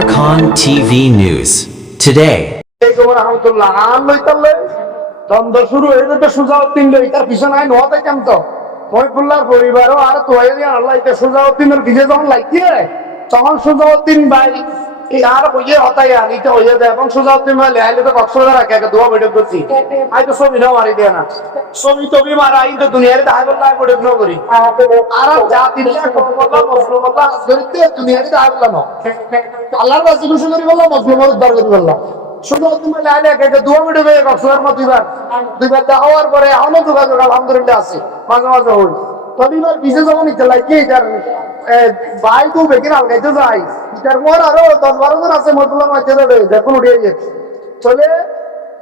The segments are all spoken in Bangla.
Orkhan TV News. Today, দ্বন্দ্ব শুরু হয়ে যেতে সুজাউদ্দিন এটার পিছনে আইন হওয়া তাই কেমন মহিবুল্লাহর পরিবারও আর তোয়াই দিয়ে আল্লাহ এটা সুজাউদ্দিনের ভিজে যখন লাগিয়ে তখন সুজাউদ্দিন ভাই আর হইয়ে হতাই আর এটা হইয়ে দেয় এবং সুজাউদ্দিন ভাই লেহাইলে তো কক্সবাজার রাখে দোয়া বৈঠক করছি আই তো ছবি নাও মারি দেয় না ছবি টবি মারা আই তো দুনিয়ারে দেখা করলে আই বৈঠক ন করি আর জাতির বললাম মজলুম আল্লাহ ধরিতে দুনিয়ারে দেখা করলাম আল্লাহর কাছে খুশি করি বললাম মজলুমের উদ্ধার করি বললাম সুজাউদ্দিন ভাই লেহাইলে দোয়া বৈঠক হয়ে কক্সবাজার মত দুইবার দেখা হওয়ার পরে এখনো যোগাযোগ আলহামদুলিল্লাহ আছে মাঝে মাঝে হই তবিবার বিশেষ যখন ইচ্ছা লাগে এটার ভাই তো বেকির আলগাইতে যাই এটার পর আরো 10-12 জন আছে মজলুম মাঝে ধরে দেখুন উঠে গেছে চলে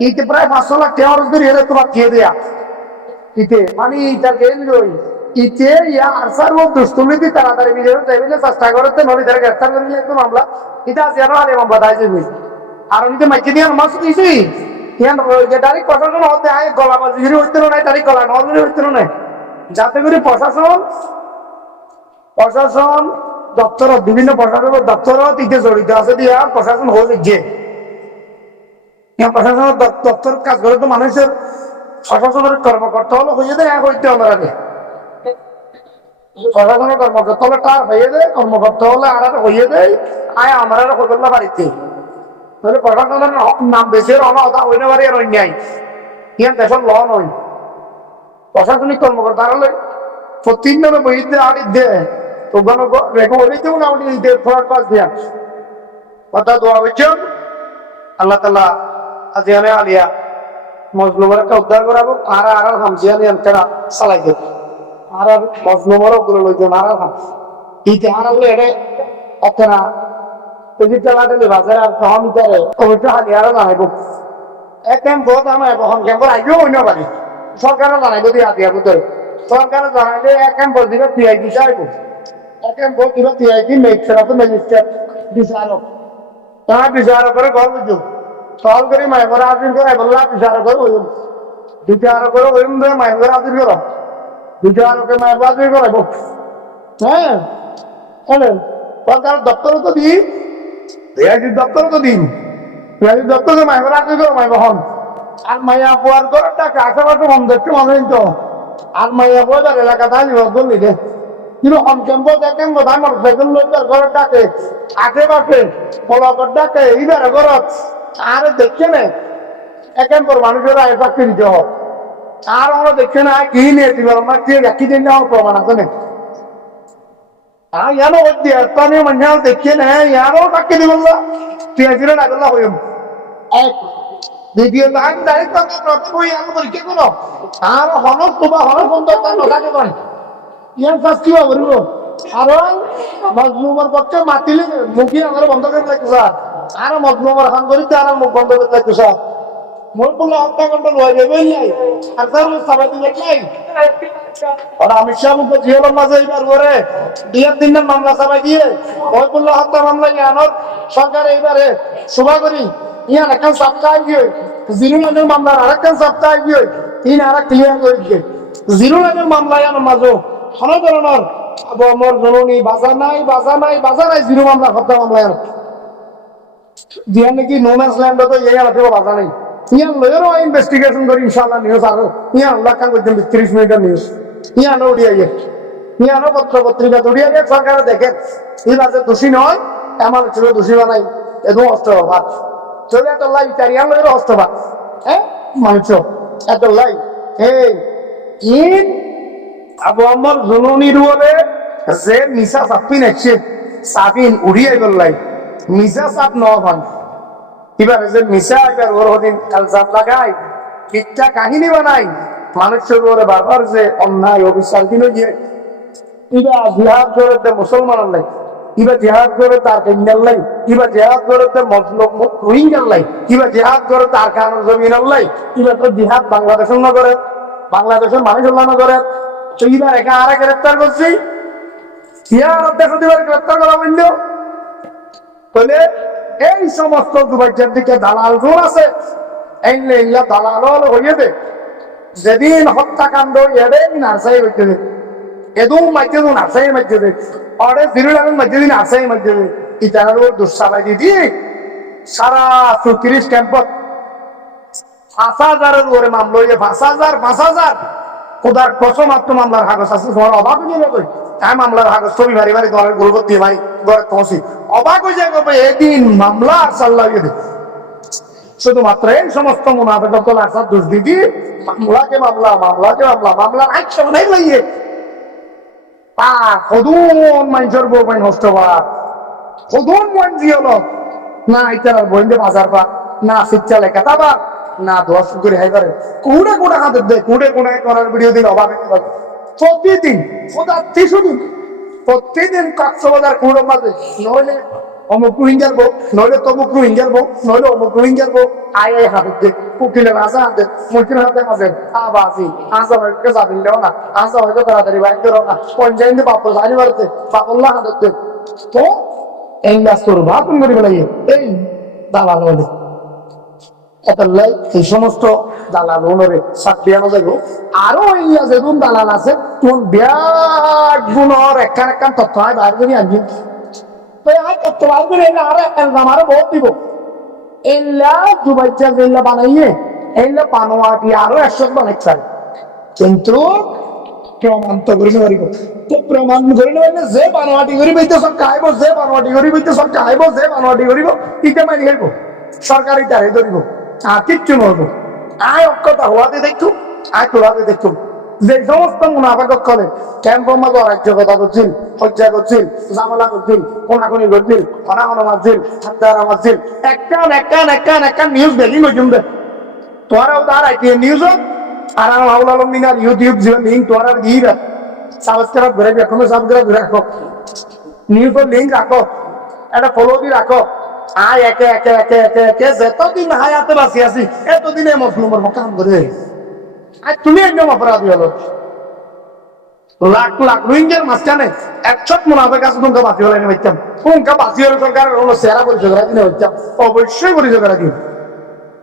ইতে প্রায় 500 লাখ টাকা খরচ করে এর তোমার খেয়ে দেয়া ইতে মানে এটার গেল রই ইতে ইয়া আরসার ও দুষ্টুমিতি তাড়াতাড়ি বিজয় টেবিলে চেষ্টা করতে নবী ধরে গ্রেফতার করে নিয়ে একদম মামলা এটা আছে আর আলে মামলা দাইছে আর উনি তো মাইকে দিয়ে মাস দিছি ইয়ান যে ডাইরেক্ট প্রশাসন হতে আয় গলাবাজি হইতে না ডাইরেক্ট গলা নজরে হইতে না যাতে করে প্রশাসন দপ্তর বিভিন্ন প্রশাসন দপ্তর দিকে জড়িত আছে দিয়া প্রশাসন হয়ে গিয়ে প্রশাসনের দপ্তর কাজ করে তো মানুষের প্রশাসনের কর্মকর্তা হলো হয়ে দেয় এক হইতে হলো আগে প্রশাসনের কর্মকর্তা হলে তার হয়ে দেয় কর্মকর্তা হলে আর হয়ে দেয় আয় আমরা হইলা বাড়িতে তাহলে প্রশাসনের নাম বেশি অনাহতা হইতে পারে আর অন্যায় ইয়ান দেশের ল নয় প্রশাসনিক কর্মকর্তা হলে প্রতিদিনের বইতে আড়ি দেয় তো রেখে বলেছে মোটামুটি ফরাট পাস দিয়া কথা দোয়া হচ্ছে আল্লাহ তালা আজিয়ানে আলিয়া মজলুমের একটা উদ্ধার করাবো আর হামজিয়ানি একটা চালাই দেব আর মজলুমের ওগুলো লইতে আর হাম ইতে আর হলে এটা একটা না বাজারে আর সহ মিটারে ওইটা হালি আরো জানাইব এক ক্যাম্প আমার এখন ক্যাম্পর আইবেও অন্য বাড়ি সরকারও জানাইব দিয়ে আদিয়া ভিতরে সরকারে জানাইলে এক ক্যাম্প দিবে টিআইডি চাইব এক ক্যাম্প দিবে টিআইডি ম্যাজিস্ট্রেট বিচারক তারা বিচারক করে ঘর বুঝো সহল করে মাইবর হাজির করে বললা বিচারক করে ওই বিচারক করে ওই মাইবর হাজির করো বিচারকে মাইবর হাজির করাইব হ্যাঁ সরকার দপ্তর তো দিই রিয়াজির দপ্তর তো দিন রিয়াজির দপ্তরে মাইবর হাজির করো মাইব হন আর মাইয়া পোয়ার করে টাকা আশেপাশে কম দেখতে মানুষ তো আর মাইয়া পোয়ার এলাকা থাকে বললি রে কিন্তু অন ক্যাম্প দেখেন বোধহয় মোটরসাইকেল লোকের ঘরে ডাকে আশেপাশে পলাকর ডাকে এইবার ঘরত আর দেখছে না একেন পর মানুষের আয় চাকরি দিতে হোক আর আমরা দেখছে না কি নিয়ে দিবে আমার কি রাখি দিন না প্রমাণ আছে না ইয়ানো স্থানীয় মানুষ দেখছে না ইয়ারও চাকরি দিব তুই আসলে ডাকলা হইম এক দ্বিতীয় আমি ডাইরেক্ট প্রথম হই আমি পরীক্ষা করো আর হনক তোমার হনক বন্ধ নথাকে করে ইয়ার শাস্তি বলব কারণ মজলুমের পক্ষে মাতিলে মুখী আমার বন্ধ করে লাগছে আর মজলুমের খান করিতে আর মুখ বন্ধ করে লাগছে মোর বললো হত্যা কন্ট্রোল হয়ে যাবে নাই আর তার সবাই দিলে নাই আর অমিত শাহ মুখ জিয়ালের মাঝে এইবার করে 2-3 দিন মামলা চাপাই দিয়ে ওই বললো হত্যা মামলা ইয়ানোর সরকার এইবারে শোভা করি ইয়ান একটা সপ্তাহ গিয়ে জিরো লাইনের মামলার আরেকটা সপ্তাহ গিয়ে তিন আর ক্লিয়ার করে দিয়ে জিরো লাইনের মামলা ইয়ানোর মাঝে কোনো ধরনের আমার জননী বাজা নাই জিরো মামলা হত্যা মামলা দিয়া নাকি নোম্যান্স ল্যান্ড তো ইয়ে রাখবো বাজা নাই ইয়ান লয়েরও ইনভেস্টিগেশন করি ইনশাআল্লাহ নিউজ আরো ইয়ান আল্লাহ কান করছেন 30 মিনিটের নিউজ ইয়ানো উড়িয়ে ইয়ানো পত্রিকা উড়িয়ে সরকার দেখেন এই বাজে দোষী নয় এমন ছিল দোষী বানাই এদু অস্ত্রভাত চলে একটা লাই চারিয়ান লয়েরও অস্ত্রভাত হ্যাঁ মানুষ এত লাই এই ইন আবু আমার জননীর ওরে যে মিসা সাপিন নেছে সাপিন উড়িয়ে গেলাই মিসা সাপ নবান এবার যে মিসা এবার ওর দিন ইলজাম লাগাই কিচ্ছা কাহিনী বানাই মানুষের ওরে বারবার যে অন্যায় অবিচার দিন যে ইবা জিহাদ করতে মুসলমান নাই ইবা জিহাদ করে তার কেন্দ্র নাই ইবা জিহাদ করতে মজলুম রোহিঙ্গা নাই ইবা জিহাদ করে তার কারণ জমিন নাই ইবা তো জিহাদ বাংলাদেশের না করে বাংলাদেশের মানুষের না করে তো এবার একা আর গ্রেফতার করছি গ্রেফতার করা বলল বলে এই সমস্ত দুবাইয়ের দিকে দালাল জোর আছে এই দালাল হইয়ে দে যেদিন হত্যাকাণ্ড এদিন নার্সাই হইতে দে এদু মাইতে নার্সাই মাইতে দে অরে জিরুল আলম মাইতে দিন নার্সাই মাইতে দে ইটারও দুঃসাবাই দিদি সারা 34 ক্যাম্পত 5,000-এর উপরে মামলা হইয়ে 5,000 খোদার কসম আত্ম মামলার কাগজ আছে তোমার অবাক হয়ে যাবে তাই মামলার কাগজ ছবি ভারি ভারি ঘরের গোলগত দিয়ে ভাই ঘরে পৌঁছি অবাক হয়ে যাবে এদিন মামলা আর সাল্লাহ শুধুমাত্র এই সমস্ত মুনাফিকত আসার দোষ দিদি মামলাকে মামলা মামলার আইসা নাই লাগিয়ে তা কদুন মানুষের বউ পাই নষ্ট করা কদুন মঞ্জি হলো না ইতার বইন্দে বাজার পা না শিক্ষা লেখা তাবা না দোয়া করে হাই করে কুড়ে হাতের দে কুড়ে করার ভিডিও দিন অভাবে প্রতিদিন খোদার্থী শুধু প্রতিদিন কক্সবাজার কুড়ো মাঝে নইলে অমুক রোহিঙ্গার বউ নইলে তমুক রোহিঙ্গার বউ নইলে অমুক রোহিঙ্গার বউ আয় হাতের দে উকিলের আসা হাতে মুখির হাতে আছে আবাসি আসা হয়তো যাবেন দেও না আসা হয়তো তাড়াতাড়ি বাইক দেও না পঞ্চায়েত বাপু জানি বাড়তে বাবুল্লাহ হাতের দে তো এই গাছ তোর বাপুন করে বেলাইয়ে এই দালাল হলে এই সমস্ত দালাল হলরে সাকিয়ানো যাইব আরো ইয়া যেগুন দালাল আছে তোর বিরাট গুণর একখান তথ্য হয় বাইরে যদি আনবি তো এই তথ্য বাইরে করে আরো আমারও বহুত দিব এল্লা দুবাইটা যেগুলা বানাইয়ে এইগুলা পানোয়াটি আরো 100 বানাইছে কিন্তু প্রমাণ তো করে পারিব তো প্রমাণ করে নেবেন যে বানোয়াটি করি বইতে সব খাইব যে বানোয়াটি করি বইতে সব খাইব যে বানোয়াটি করিব ইটা মারি খাইব সরকারি তারে ধরিব আর কিচ্ছু নড়বো আয় অক্ষতা হওয়াতে দেখছো আয় তোলাতে দেখছো যে সমস্ত মুনাফাক করে ক্যাম্পের মাঝে অরাজ্য কথা করছিল হত্যা করছিল ঝামেলা করছিল কোনাকুনি করছিল হনাহনা মারছিল হাত্তারা মারছিল একটা নিউজ দেখি নতুন দে তোরাও তার আইটি নিউজ আর মাওলা আলম মিনার ইউটিউব জীবন লিঙ্ক তোরা দিয়ে রাখ সাবস্ক্রাইব করে এখনো সাবস্ক্রাইব করে রাখো নিউজের লিঙ্ক রাখো একটা ফলো দিয়ে রাখো আয় একে যতদিন হায়াতে বাঁচি আছি এতদিনে মজলুমের কাম করে আর তুমি একদম অপরাধী হলো লাখ রোহিঙ্গার মাঝখানে 100 মুনাফিক আছে তোমাকে বাঁচি হলে বাঁচতাম তোমাকে বাঁচি হলে সরকারের হলো সেরা পরিচয় করা দিনে বাঁচতাম অবশ্যই পরিচয় করা দিন